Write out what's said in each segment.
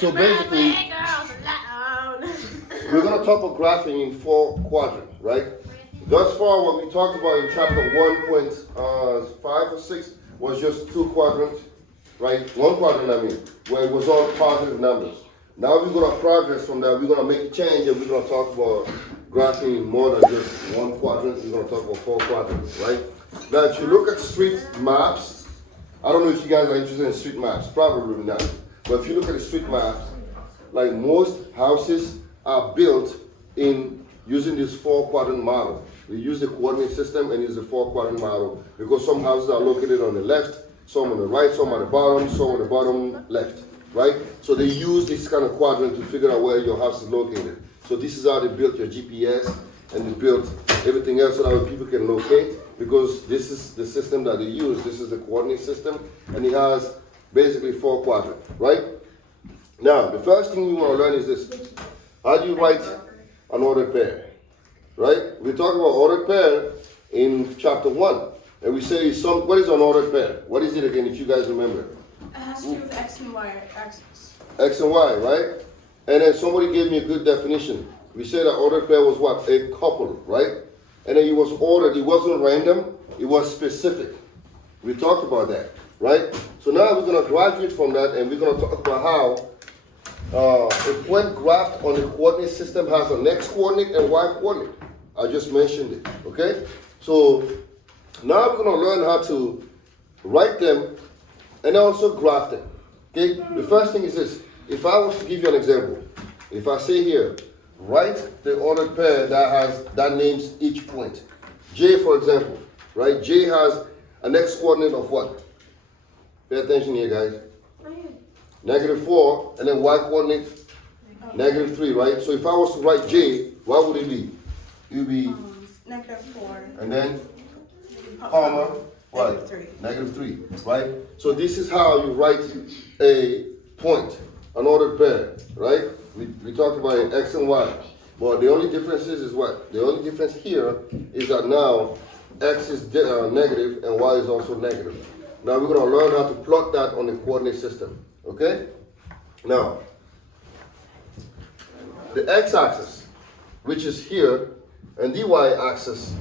So basically, we're going to talk about graphing in 4 quadrants, right? Thus far, what we talked about in chapter 1.5 or 6 was just 2 quadrants, right? 1 quadrant, I mean, where it was all positive numbers. Now we're going to progress from that. We're going to make a change, and we're going to talk about graphing more than just 1 quadrant. We're going to talk about 4 quadrants, right? Now, if you look at street maps, I don't know if you guys are interested in street maps, probably not. But if you look at the street maps, like most houses are built in using this 4 quadrant model. We use the coordinate system and use the 4 quadrant model because some houses are located on the left, some on the right, some at the bottom, some on the bottom left, right? So they use this kind of quadrant to figure out where your house is located. So this is how they built your GPS and they built everything else so that people can locate, because this is the system that they use. This is the coordinate system, and it has basically 4 quadrants, right? Now, the first thing we want to learn is this. How do you write an ordered pair, right? We talk about ordered pair in chapter 1, and we say what is an ordered pair? What is it again, if you guys remember? It has to do with X and Y axis. X and Y, right? And then somebody gave me a good definition. We said that ordered pair was what? A couple, right? And then it was ordered. It wasn't random. It was specific. We talked about that, right? So now we're going to graduate from that, and we're going to talk about how a point graphed on the coordinate system has an X coordinate and Y coordinate. I just mentioned it, okay? So now we're going to learn how to write them and also graph them, okay? The first thing is this. If I was to give you an example, if I say here, write the ordered pair that names each point. J, for example, right? J has an X coordinate of what? Pay attention here, guys. -4, and then Y coordinate, -3, right? So if I was to write J, what would it be? It would be -4. and then comma, what? -3, right? So this is how you write a point, an ordered pair, right? We talked about it, X and Y. But the only difference is what? The only difference here is that now X is negative and Y is also negative. Now we're going to learn how to plot that on the coordinate system. Okay? Now, the x-axis, which is here, and the y-axis,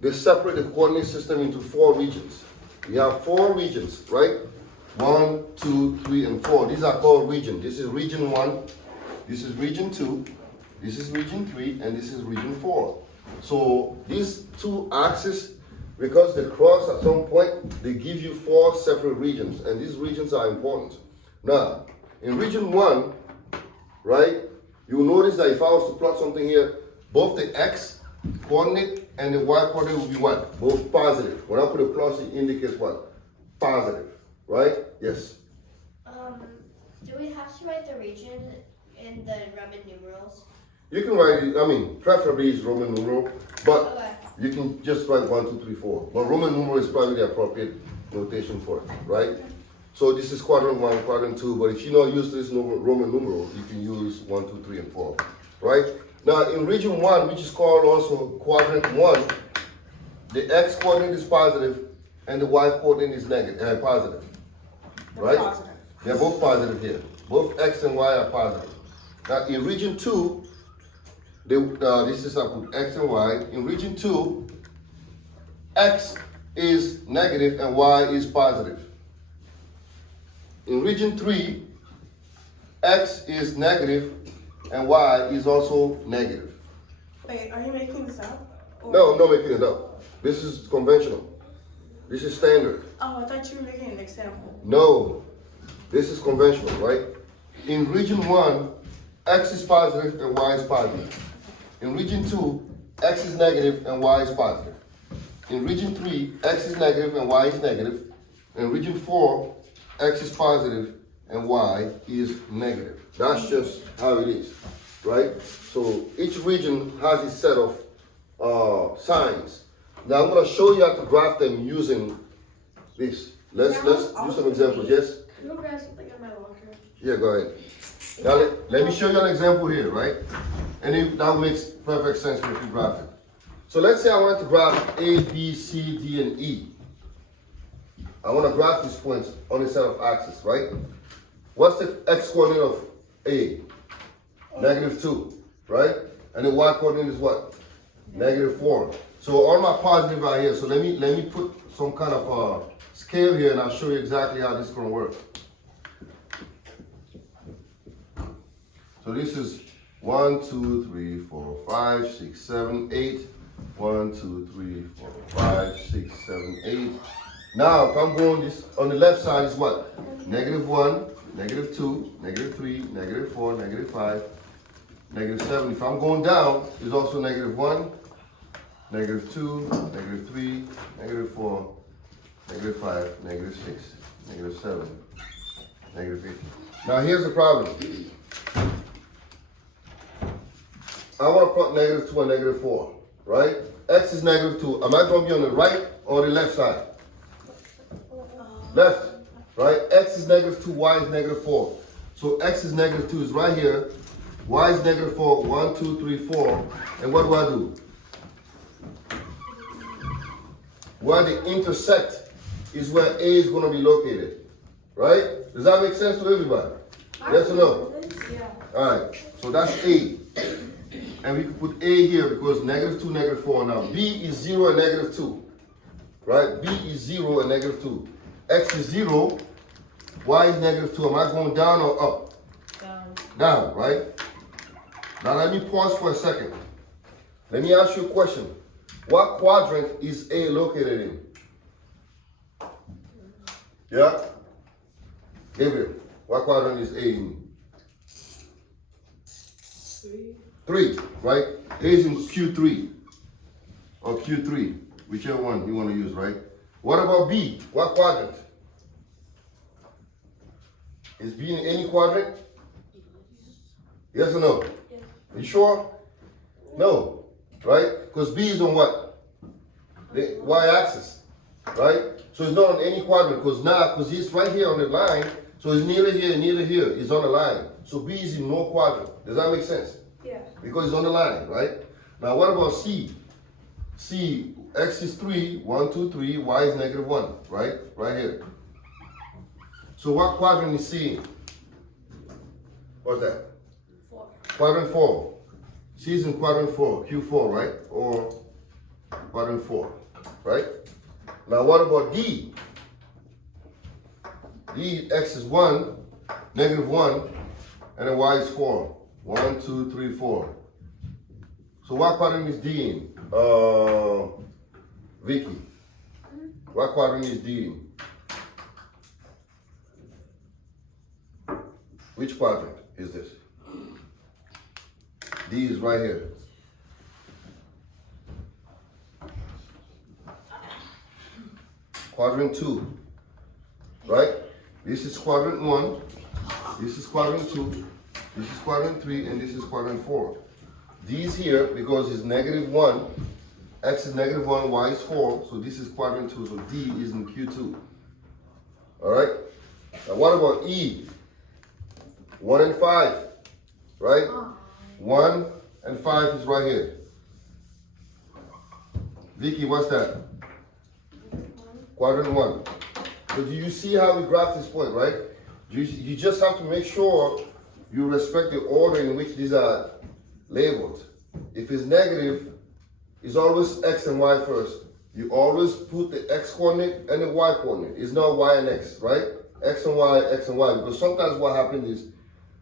they separate the coordinate system into 4 regions. We have 4 regions, right? 1, 2, 3, and 4. These are called regions. This is region 1, this is region 2, this is region 3, and this is region 4. So these 2 axes, because they cross at some point, they give you 4 separate regions, and these regions are important. Now, in region 1, right, you'll notice that if I was to plot something here, both the x coordinate and the y coordinate will be what? Both positive. When I put a plus, it indicates what? Positive, right? Yes? Do we have to write the region in the Roman numerals? You can write it, preferably it's Roman numeral, but Okay. you can just write 1, 2, 3, 4. But Roman numeral is probably the appropriate notation for it, right? So this is quadrant 1, quadrant 2, but if you don't use this Roman numeral, you can use 1, 2, 3, and 4, right? Now in region 1, which is called also quadrant 1, the x coordinate is positive and the y coordinate is negative, positive, right? Positive. They're both positive here. Both x and y are positive. Now in region 2, this is x and y. In region 2, x is negative and y is positive. In region 3, x is negative and y is also negative. Wait, are you making this up? Or? No, I'm not making it up. This is conventional. This is standard. Oh, I thought you were making an example. No, this is conventional, right? In region 1, x is positive and y is positive. In region 2, x is negative and y is positive. In region 3, x is negative and y is negative. In region 4, x is positive and y is negative. That's just how it is, right? So each region has a set of signs. Now I'm going to show you how to graph them using this. Let's do some examples. Yes? Can you grab something on my locker? Yeah, go ahead. Now let me show you an example here, right? And that makes perfect sense if you graph it. So let's say I want to graph A, B, C, D, and E. I want to graph these points on a set of axes, right? What's the x coordinate of A. Negative 2, right? And the y coordinate is what? Negative 4. So all my positive are here. So let me put some kind of scale here and I'll show you exactly how this is going to work. So this is 1, 2, 3, 4, 5, 6, 7, 8. 1, 2, 3, 4, 5, 6, 7, 8. Now, if I'm going this on the left side is what? Negative 1, negative 2, negative 3, negative 4, negative 5, negative 7. If I'm going down, it's also negative 1, negative 2, negative 3, negative 4, negative 5, negative 6, negative 7, negative 8. Now, here's the problem. I want to plot negative 2 and negative 4, right? X is negative 2. Am I going to be on the right or the left side? Left, right? X is negative 2, Y is negative 4. So X is negative 2 is right here. Y is negative 4, 1, 2, 3, 4. And what do I do? Where they intersect is where A is going to be located, right? Does that make sense to everybody? Yes or no? Yeah. All right, so that's A. And we can put A here because negative 2, negative 4. Now B is 0 and negative 2, right? B is 0 and negative 2. X is 0, Y is negative 2. Am I going down or up? Down. Down, right? Now let me pause for a second. Let me ask you a question. What quadrant is A located in? Yeah? Gabriel, what quadrant is A in? 3, right? A is in Q3 or Q3, whichever one you want to use, right? What about B? What quadrant? Is B in any quadrant? Yes or no? Yeah. You sure? No, right? Because B is on what? The y-axis, right? So it's not on any quadrant because he's right here on the line. So it's neither here, neither here. It's on the line. So B is in no quadrant. Does that make sense? Yeah. Because it's on the line, right? Now what about C? C, X is 3, 1, 2, 3, Y is negative 1, right? Right here. So what quadrant is C in? What's that? 4. Quadrant 4. C is in quadrant 4, Q4, right? Or quadrant 4, right? Now what about D? D, X is 1, negative 1, and then Y is 4. 1, 2, 3, 4. So what quadrant is D in? Vicky. What quadrant is D in? Which quadrant is this? D is right here. Quadrant 2, right? This is quadrant 1, this is quadrant 2, this is quadrant 3, and this is quadrant 4. D is here because it's negative 1, X is negative 1, Y is 4, so this is quadrant 2, so D is in Q2. Alright? Now what about E? 1 and 5, right? 1 and 5 is right here. Vicky, what's that? Quadrant 1. So do you see how we graph this point, right? You just have to make sure you respect the order in which these are labeled. If it's negative, it's always X and Y first. You always put the X coordinate and the Y coordinate. It's not Y and X, right? X and Y, because sometimes what happens is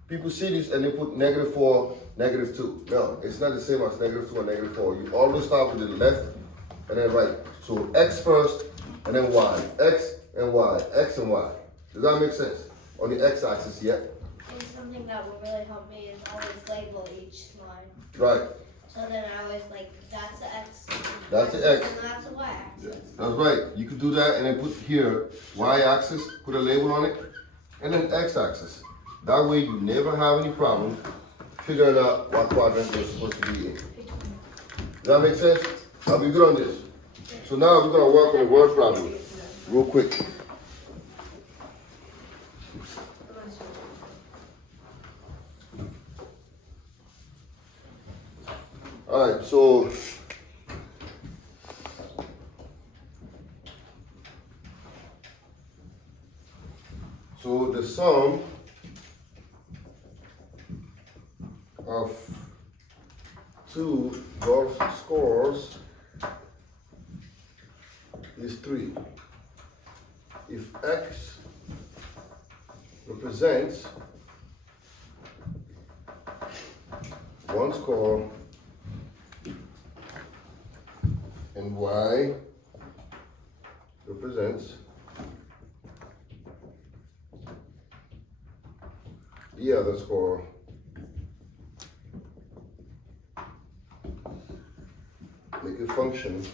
people see this and they put negative 4, negative 2. No, it's not the same as negative 2 and negative 4. You always start with the left and then right. So X first and then Y. X and Y, X and Y. Does that make sense? On the X axis, yeah? And something that would really help me is always label each line. Right. So then I always that's the X. That's the X. And that's the Y axis. That's right. You could do that and then put here Y-axis, put a label on it, and then X-axis. That way you never have any problem figuring out what quadrant you're supposed to be in. Does that make sense? I'll be good on this. So now we're going to work on the word problem real quick. All right, so the sum of two golf scores is 3. If X represents one score and Y represents the other score, make a function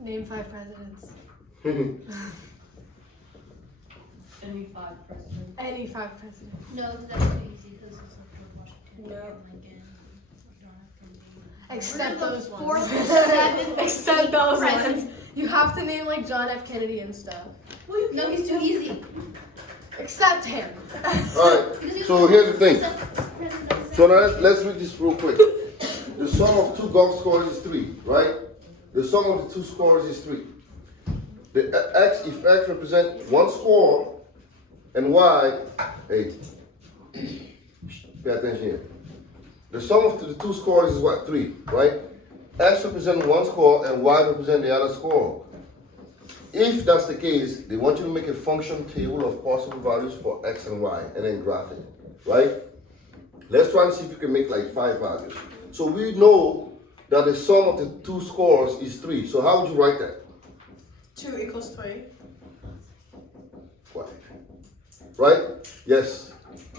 Name 5 presidents. Any 5 presidents. Any 5 presidents. No, that's too easy because it's No. What Except are the those four ones. presidents? Except those Presidents. ones. You have to name like John F. Kennedy and stuff. No, he's too easy. Except him. Alright, so here's the thing. So now let's read this real quick. The sum of two golf scores is 3, right? The sum of the two scores is 3. The X, if X represents one score and Y, hey, pay attention here. The sum of the two scores is what? 3, right? X represents one score and Y represents the other score. If that's the case, they want you to make a function table of possible values for X and Y and then graph it, right? Let's try and see if you can make like 5 values. So we know that the sum of the two scores is 3. So how would you write that? 2 equals 3. Why? Right? Yes.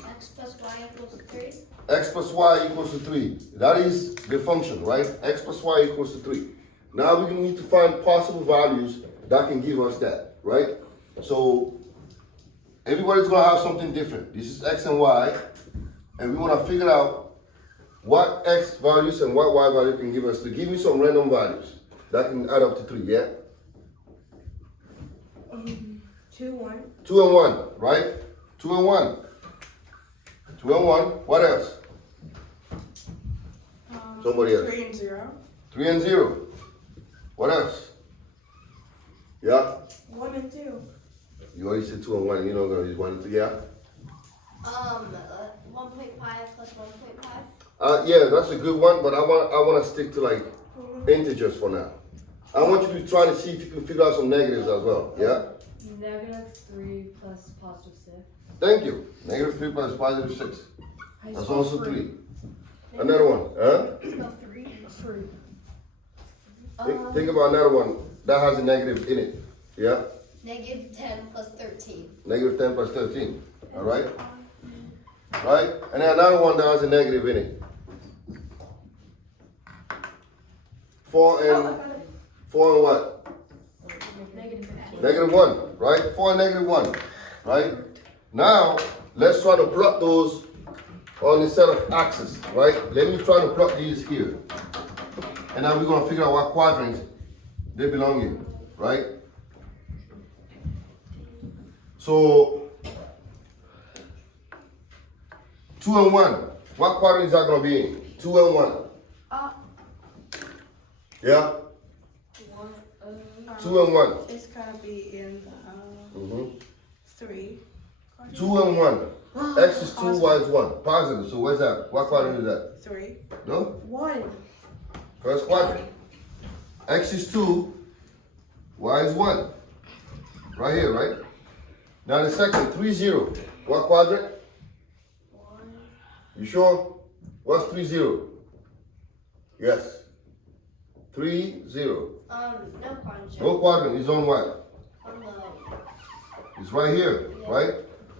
X plus Y equals 3. X plus Y equals to 3. That is the function, right? X plus Y equals to 3. Now we need to find possible values that can give us that, right? So everybody's gonna have something different. This is X and Y, and we wanna figure out what X values and what Y value can give us to give me some random values that can add up to 3, yeah? 2, 1. 2 and 1, right? 2 and 1. 2 and 1. What else? Somebody else. 3 and 0. 3 and 0. What else? Yeah? 1 and 2. You already said 2 and 1. You're not gonna use 1 and 2, yeah? 1.5 plus 1.5. Yeah, that's a good one, but I want to stick to like integers for now. I want you to try to see if you can figure out some negatives as well, yeah? -3 plus +6. Thank you. -3 plus +6. That's also 3. Another one, huh? Spell 3. Think about another one that has a negative in it, yeah? -10 plus 13. -10 plus 13, all right? Right? And then another one that has a negative in it. 4 and what? -1, right? 4 and -1, right? Now, let's try to plot those on the set of axes, right? Let me try to plot these here. And now we're going to figure out what quadrants they belong in, right? So, 2 and 1, what quadrant is that going to be in? 2 and 1. Yeah? 2 and 1. It's gonna be in the 3. 2 and 1. X is 2, Y is 1. Positive. So where's that? What quadrant is that? 3. No? 1. First quadrant. X is 2, Y is 1. Right here, right? Now the second, 3, 0. What quadrant? 1. You sure? What's 3, 0? Yes. 3, 0. No quadrant. No quadrant. It's on what? On the It's right here, right?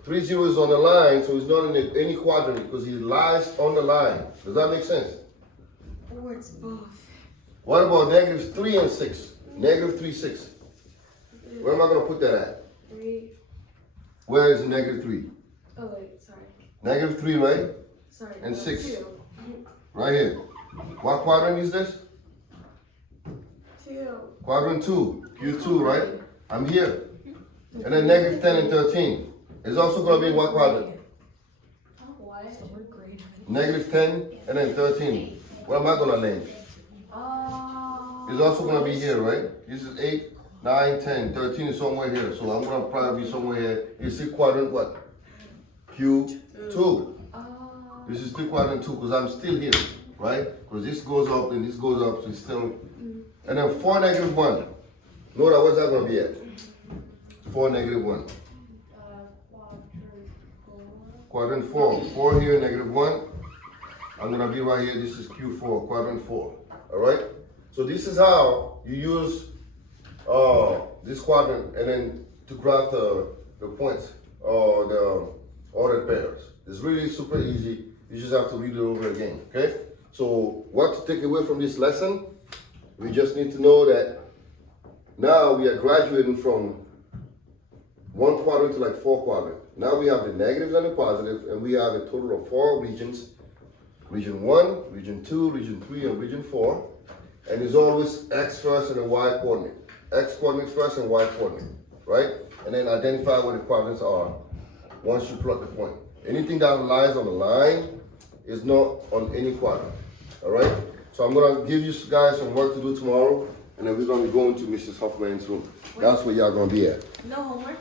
3, 0 is on the line, so it's not in any quadrant because he lies on the line. Does that make sense? Or it's both. What about -3 and 6? -3, 6. Where am I going to put that at? 3. Where is the -3? Oh wait, sorry. -3, right? Sorry. And 6. 2. Right here. What quadrant is this? 2. Quadrant 2. Q2, right? I'm here. And then -10 and 13. It's also going to be in what quadrant? What? We're great. -10 and then 13. What am I going to name? It's also going to be here, right? This is 8, 9, 10, 13 is somewhere here. So I'm gonna probably be somewhere here. You see quadrant what? Q2. This is still quadrant 2 because I'm still here, right? Because this goes up and this goes up, so it's still. And then 4, -1. Know that, where's that gonna be at? 4, -1. Quadrant 4. 4 here, -1. I'm gonna be right here. This is Q4, quadrant 4. All right. So this is how you use this quadrant and then to graph the points or the ordered pairs. It's really super easy. You just have to read it over again. Okay. So what to take away from this lesson? We just need to know that now we are graduating from 1 quadrant to like 4 quadrants. Now we have the negatives and the positives, and we have a total of 4 regions. Region 1, region 2, region 3, and region 4. And it's always X first and a Y coordinate. X coordinate first and Y coordinate, right? And then identify where the quadrants are once you plot the point. Anything that lies on the line is not on any quadrant, all right? So I'm gonna give you guys some work to do tomorrow, and then we're gonna be going to Mrs. Huffman's room. That's where y'all gonna be at. No homework?